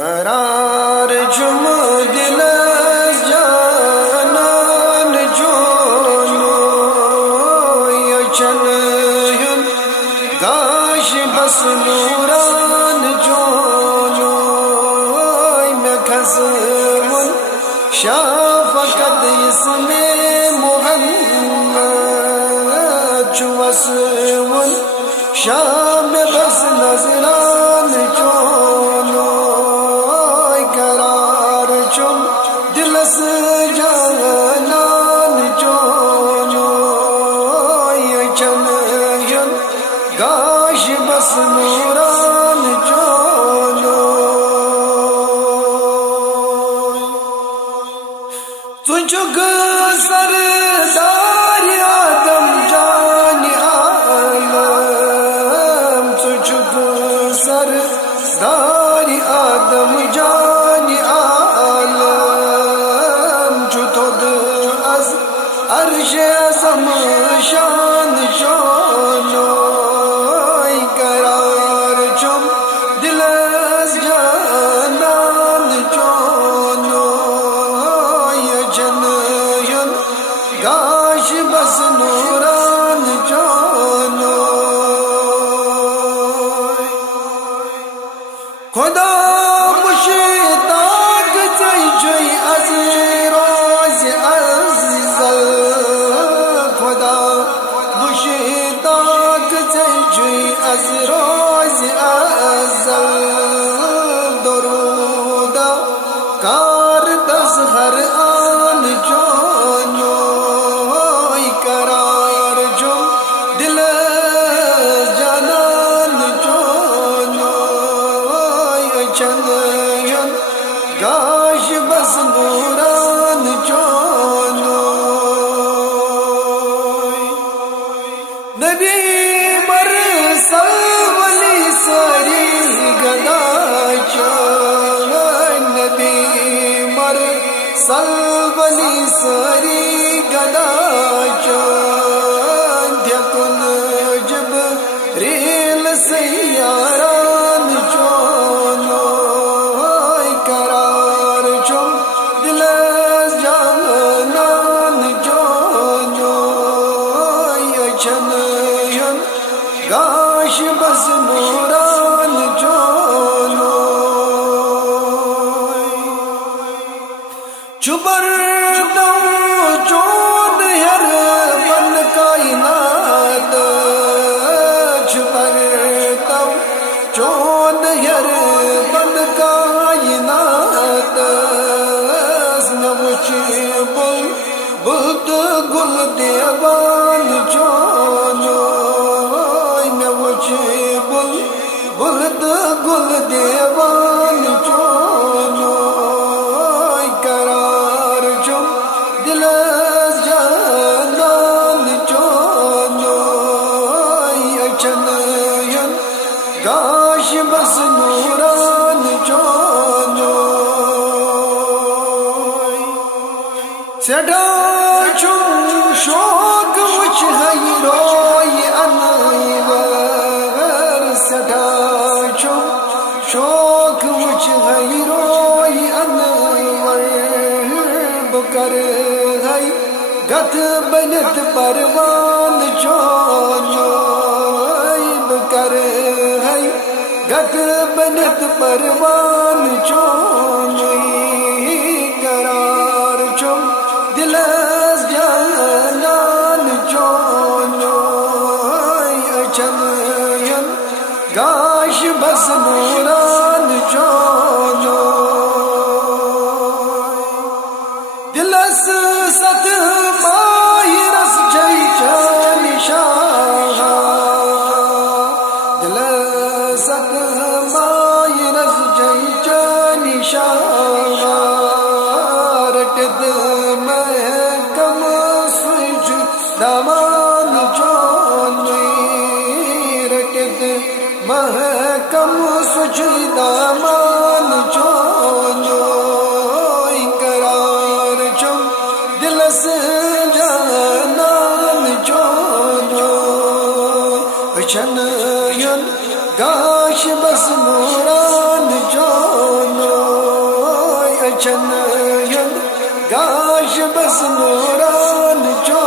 करार जुम दिल जानान जोनो यचन युन गाश बस नूरान जोनो मैं खसमुन शाफकत इसमें मोहम्मद चुवसमुन शाम बस नजरान जोनो करार चुम दिलस जानान जोनो यचन युन गाश बस नूरान जोनो तुझुग सरदार आदम जान आलम तुझुग सरदार आदम जान आलम जुतोद अज अर्श अज़म शान जोनो करार चुम दिलस जानान जोनो यचन युन गाश बस नूरान जोनो खुदा मुश्ताक जुई अज रोज अज़ल खुदा मुश्ताक जुई अज रोज अज़ल दरूदा कार दस हर आन जोनो करार जो दिल जानान जोनो यचन युन गाश बस नूरान जोनो नबी मरसल वली सारी गदा नबी मरसल वली सारी गदा ध्यकुन जब रेल सैयारान जोनो करार चुम दिल जानान जोनो यचन युन गाश बस नूरान जोनो चुबर दम चोन हर बन कायनात चुबर दम चोन हर बन कायनात नवच बुल बुत गुल देवान जोनो नवच बुल बुत गुल देवान जोनो करार चुम दिल जानान जोनो यचन युन गाश बस नूरान जोनो सदा चुम शोक मुझ है रोय अनवर सदा चुम शोक मुझ है रोय अनवर बुकर है गत बनत परवान जोनो बुकर है गत बनत परवान जोनो करार चुम दिलस जानान जोनो यचन युन गाश बस नूरान जोनो दिलस सत माहिरस जय जान शाह दिलस सत माहिरस जय जान शाह रटद मैं कम सुज दामान जोनो रटद मह कम सुज दामान जोनो करार चुम दिलस जानान जोनो यचन युन गाश बस नूरान जोनो छन युंद गाश बस नूरान चो